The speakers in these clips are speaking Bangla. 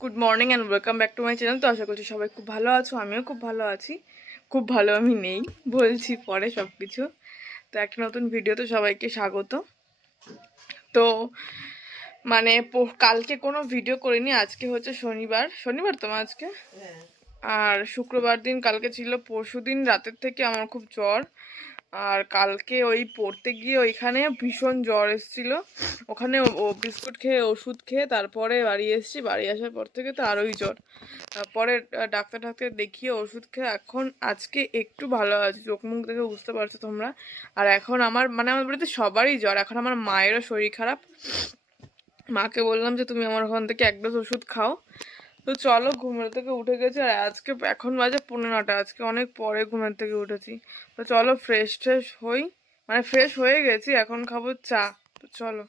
Good morning and welcome back to my channel. তো আশা করছি সবাই খুব ভালো আছো, আমিও খুব ভালো আছি। খুব ভালো আমি নেই, বলছি পরে সব কিছু। তো একটা নতুন ভিডিওতে সবাইকে স্বাগত। তো মানে কালকে কোনো ভিডিও করিনি, আজকে হচ্ছে শনিবার। শনিবার তোমার আজকে, আর শুক্রবার দিন কালকে ছিল। পরশু দিন রাতের থেকে আমার খুব জ্বর, আর কালকে ওই পড়তে গিয়ে ওইখানে ভীষণ জ্বর এসেছিলো। ওখানে ও বিস্কুট খেয়ে ওষুধ খেয়ে তারপরে বাড়ি এসেছি। বাড়ি আসার পর থেকে তো আরোই জ্বর। তারপরে ডাক্তার দেখিয়ে ওষুধ খেয়ে এখন আজকে একটু ভালো আছে, চোখ মুখ দেখে বুঝতে পারছো তোমরা। আর এখন আমার আমার বাড়িতে সবারই জ্বর। এখন আমার মায়েরও শরীর খারাপ। মাকে বললাম যে তুমি আমার ওখান থেকে এক ডোজ ওষুধ খাও। তো চলো, ঘুমের থেকে উঠে গেছি। আর আজকে এখন বাজে 9:45, আজকে অনেক পরে ঘুমের থেকে উঠেছি। তো চলো ফ্রেশ হই, ফ্রেশ হয়ে গেছি, এখন খাবো চা। তো চলো,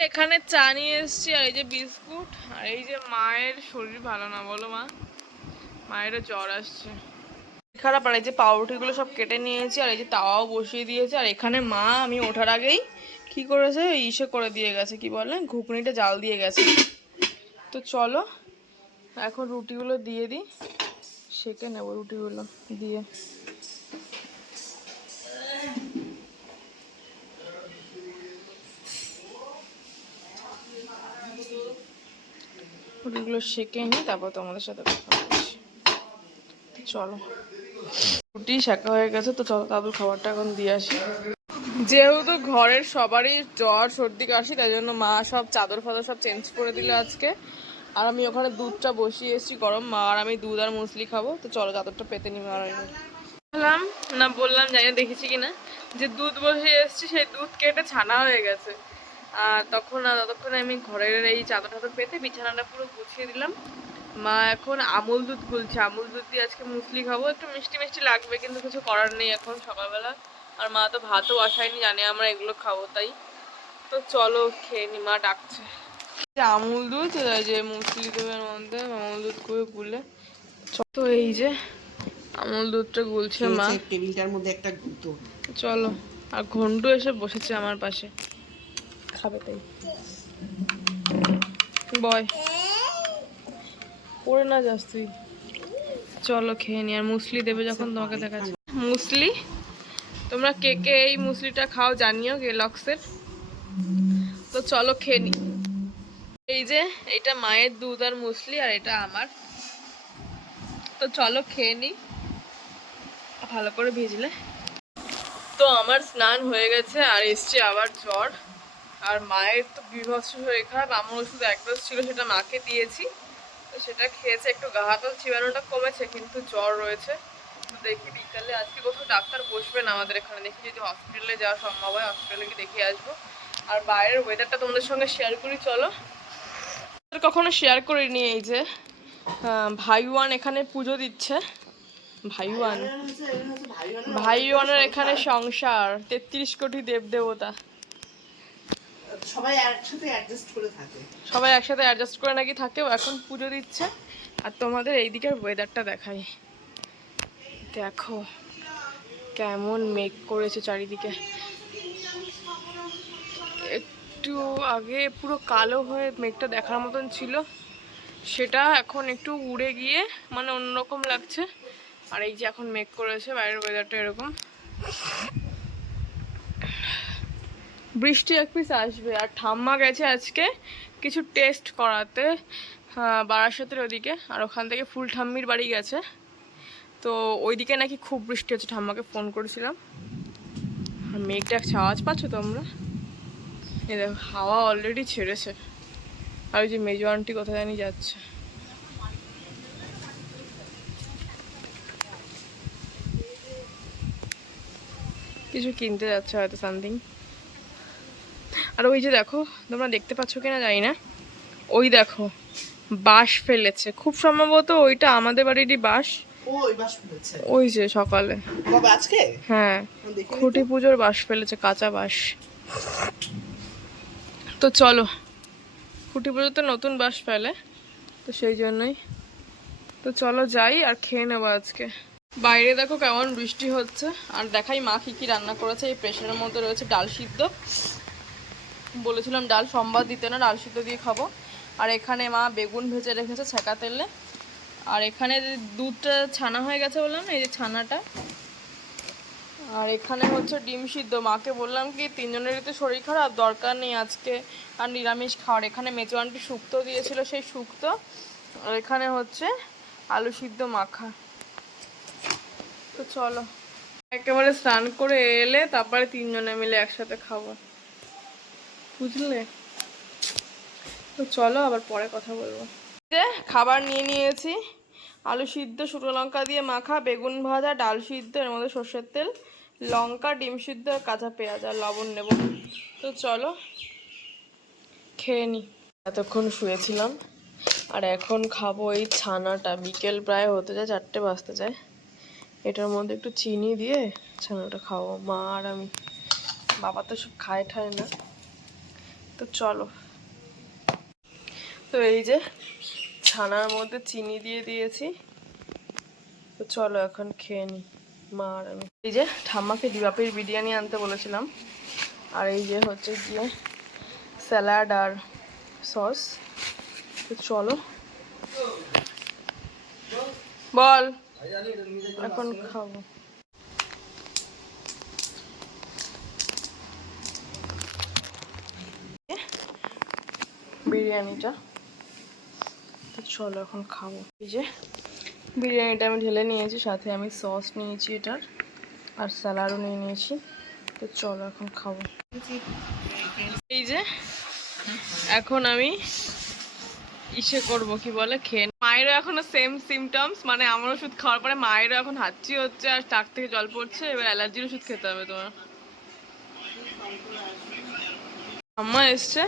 এখানে চা নিয়ে এসেছি, আর এই যে বিস্কুট, আর এই যে মায়ের শরীর ভালো না, বলো মা, মায়েরও জ্বর আসছে খারাপ। আর এই যে পাউরুটিগুলো সব কেটে নিয়েছি, আর এই যে তাওয়াও বসিয়ে দিয়েছে। আর এখানে মা আমি ওঠার আগেই কি করেছে, ইসে করে দিয়ে গেছে, কি বলে, ঘুগনিটা জাল দিয়ে গেছে। তো চলো এখন রুটিগুলো দিয়ে দিই, সেঁকে নেবো রুটিগুলো দিয়ে। রুটিগুলো সেঁকে নিই, তারপর তোমাদের সাথে কথা বলছি। চলো, রুটি সেঁকা হয়ে গেছে, তো চলো তারপর খাবারটা এখন দিয়ে আসি। যেহেতু ঘরের সবারই জ্বর সর্দি কাশি, তাই জন্য মা সব চাদর ফাদর সব চেঞ্জ করে দিল আজকে। আর আমি ওখানে দুধটা বসিয়ে এসেছি গরম, মা আর আমি দুধ আর মুসলি খাবো। তো চলো চাদরটা পেতে নিই। আর বললাম না, বললাম জানি না দেখেছি কিনা, যে দুধ বসিয়ে এসেছি, সেই দুধ কেটে ছানা হয়ে গেছে। আর ততক্ষণ আমি ঘরের এই চাদর টাদর পেতে বিছানাটা পুরো গুছিয়ে দিলাম। মা এখন আমুল দুধ গুলছে, আমুল দুধ দিয়ে আজকে মুসলি খাবো। একটু মিষ্টি মিষ্টি লাগবে, কিন্তু কিছু করার নেই এখন সকালবেলা। আর মা তো ভাতও বসায়নি, জানে আমরা এগুলো খাবো তাই। তো চলো খেয়ে নি, মা ডাকছে। আমুল দুধ, যে মুসলি দেবের মধ্যে আমুল দুধ করে গুলে। তো এই যে আমুল দুধটা গুলছে মা, টেবিলটার মধ্যে একটা গুঁতো। চলো, আর ঘন্টু এসে বসেছে আমার পাশে, খাবে তাই। বয় পড়ে না যাস তুই। চলো খেয়ে নি, আর মুসলি দেবে যখন তোমাকে দেখাচ্ছি। মুসলি, তোমরা কে কে এই মুসলিটা খাও জানিও, কেলগসের। তো চলো খেয়ে নি। এই যে এটা মায়ের দুধ আর মুসলি, আর এটা আমার। তো চলো খেয়ে নি, ভালো করে ভিজলে। তো আমার স্নান হয়ে গেছে, আর এসছে আবার জ্বর। আর মায়ের তো বিভৎস শরীর খারাপ। আমার ওষুধ এক ডোজ ছিল, সেটা মাকে দিয়েছি। তো সেটা খেয়েছে, একটু গা হাত চিবানোটা কমেছে, কিন্তু জ্বর রয়েছে। তো দেখি বিকালে আজকে কোথাও ডাক্তার বসবেন আমাদের এখানে, দেখি যদি হসপিটালে যাওয়া সম্ভব হয় হসপিটালে গিয়ে দেখে আসবো। আর বাইরের ওয়েদারটা তোমাদের সঙ্গে শেয়ার করি চলো। কখনো শেয়ার করিনি। এই যে ভাইওয়ান এখানে পুজো দিচ্ছে। ভাইওয়ানের এখানে সংসার, 33 কোটি দেব দেবতা, সবাই একসাথে অ্যাডজাস্ট করে নাকি থাকে। এখন পুজো দিচ্ছে। আর তোমাদের এইদিকের ওয়েদারটা দেখাই, দেখো কেমন মেঘ করেছে চারিদিকে। একটু আগে পুরো কালো হয়ে মেঘটা দেখার মতন ছিল, সেটা এখন একটু উড়ে গিয়ে অন্যরকম লাগছে। আর এই যে এখন মেঘ করেছে, বাইরের ওয়েদারটা এরকম। বৃষ্টি এক পিস আসবে। আর ঠাম্মা গেছে আজকে কিছু টেস্ট করাতে বারাসাতের ওদিকে, আর ওখান থেকে ফুল ঠাম্মির বাড়ি গেছে। তো ওইদিকে নাকি খুব বৃষ্টি হচ্ছে, ঠাম্মাকে ফোন করেছিলাম। আর মেঘটা আওয়াজ পাচ্ছ তোমরা? এই দেখো হাওয়া অলরেডি ছেড়েছে। আর ওই যে মেজো আন্টি কোথায় জানি যাচ্ছে। কিছু কিনতে যাচ্ছে হয়তো, সামথিং। আর ওই যে দেখো, তোমরা দেখতে পাচ্ছ কিনা জানি না, ওই দেখো বাঁশ ফেলেছে, খুব সম্ভবত ওইটা আমাদের বাড়িরই বাঁশ। ওই যে সকালে, হ্যাঁ, খুঁটি পুজোর বাঁশ ফেলেছে, কাঁচা বাঁশ। তো চলো, খুঁটি পুজোতে নতুন বাঁশ ফেলে, তো সেই জন্যই। তো চলো যাই আর খেয়ে নেবো আজকে। বাইরে দেখো কেমন বৃষ্টি হচ্ছে। আর দেখাই মা কি রান্না করেছে। এই প্রেশারের মধ্যে রয়েছে ডাল সিদ্ধ, বলেছিলাম ডাল সোমবার দিতে না, ডাল সিদ্ধ দিয়ে খাবো। আর এখানে মা বেগুন ভেজে রেখেছে ছ্যাঁকা তেলে। আর এখানে দুধটা ছানা হয়ে গেছে বললাম না, এই যে ছানাটা। আর এখানে হচ্ছে ডিম সিদ্ধ। মাকে বললাম কি 3 জনেরই তো শরীর খারাপ, দরকার নেই আজকে আর নিরামিষ খাওয়ার। এখানে মেজো আন্টি শুক্তো দিয়েছিল, সেই শুক্তো। আর এখানে হচ্ছে আলু সিদ্ধ মাখা। তো চলো একেবারে স্নান করে এলে তারপরে 3 জনে মিলে একসাথে খাবো, বুঝলে? তো চলো আবার পরে কথা বলবো। যে খাবার নিয়ে নিয়েছি, আলু সিদ্ধ, শুকনো লঙ্কা দিয়ে মাখা, বেগুন ভাজা, ডাল সিদ্ধ, এর মধ্যে সর্ষের তেল, লঙ্কা, ডিম সিদ্ধ, কাঁচা পেঁয়াজ আর লবণ নেব। তো চলো খেয়ে নি। এতক্ষণ শুয়েছিলাম আর এখন খাবো এই ছানাটা। বিকেল প্রায় হতে যায়, 4টে বাজতে যায়। এটার মধ্যে একটু চিনি দিয়ে ছানাটা খাবো, মা আর আমি। বাবা তো সব খায় ঠায় না। তো চলো। তো এই যে ছানার মধ্যে চিনি দিয়ে দিয়েছি। তো চলো এখন খেয়ে নি মা আর আমি। এই যে ঠাম্মাকে ডিবাপির বিরিয়ানি আনতে বলেছিলাম। আর এই যে হচ্ছে গিয়ে স্যালাড আর সস। তো চলো বল এখন খাবো। বিরিয়ানিটা, তো চলো এখন খাবো। এই যে বিরিয়ানিটা আমি ঢেলে নিয়েছি, সাথে আমি সস নিয়েছি এটার, আর স্যালাডও নিয়ে নিয়েছি। তো চলো এখন খাবো। এই যে এখন আমি ইসে করবো, কি বলে, খেয়ে। মায়েরও এখনো সেম সিমটমস, মানে আমার ওষুধ খাওয়ার পরে মায়েরও এখন হাঁচি হচ্ছে আর টাক থেকে জল পড়ছে। এবার অ্যালার্জির ওষুধ খেতে হবে তোমার। আম্মা এসছে।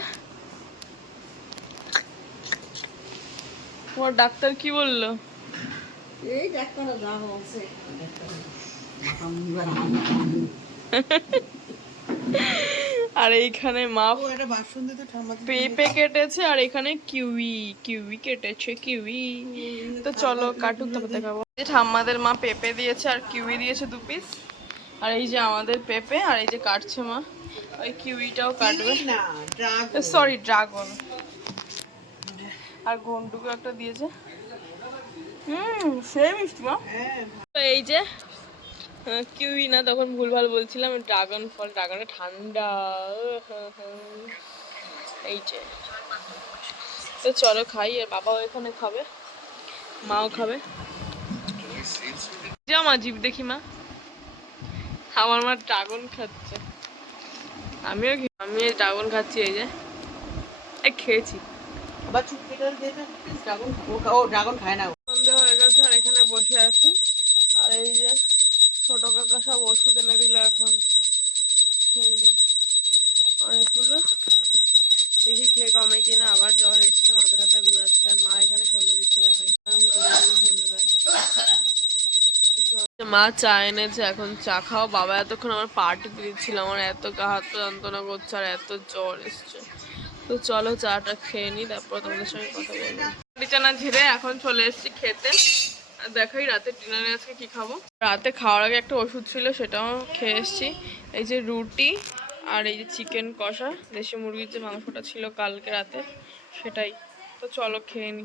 তোমার ডাক্তার কি বললো? এই ডাক্তার যা বলছে আর এইখানে মা পেঁপে কেটেছে, আর এখানে কিউই কেটেছে, কিউই। তো চলো কাটুক, তারপর দেখাবো। ঠাম্মাদের মা পেঁপে দিয়েছে আর কিউই দিয়েছে 2 পিস। আর এই যে আমাদের পেঁপে, আর এই যে কাটছে মা, ওই কিউইটাও কাটবে। Sorry, dragon. আর ঘন্টুকে একটা দিয়েছে। সেই মিষ্টি মা। তো এই যে কিউই না, তখন ভুলভাল বলছিলাম, ড্রাগন ফল। ড্রাগনে ঠান্ডা। এই যে, তো চলো খাই। আর বাবাও এখানে খাবে, মাও খাবে। যা মা, জিভ দেখি মা। আমার মা ড্রাগন খাচ্ছে, আমি এই ড্রাগন খাচ্ছি। এই যে খেয়েছি। ড্রাগন খায় না। সন্ধ্যা হয়ে গেছে আর এখানে বসে আছি। আর এই যে ছোট কাকা সব ওষুধ এনে দিল এখন। এই যে অনেকগুলো, দেখি খেয়ে কমে কিনা। আবার জ্বর এসছে, মাথা টাথা ঘুরাচ্ছে। আর মা এখানে সন্ধ্যা দিচ্ছে, দেখাই সন্ধ্যা দেয়। মা চা এনেছে, এখন চা খাও। বাবা এতক্ষণ আমার পা টিপে দিচ্ছিল, আমার এত গা হাত যন্ত্রণা করছে আর এত জ্বর এসছে। তো চলো চাটা খেয়ে নি, তারপর তোমাদের সঙ্গে কথা বলবো। বিছানা ঝেড়ে এখন চলে এসেছি খেতে। দেখাই রাতে ডিনারে আজকে কি খাবো। রাতে খাওয়ার আগে একটা ওষুধ ছিল, সেটাও খেয়ে এসেছি। এই যে রুটি আর এই যে চিকেন কষা, দেশি মুরগির যে মাংসটা ছিল কালকে রাতে, সেটাই। তো চলো খেয়ে নি।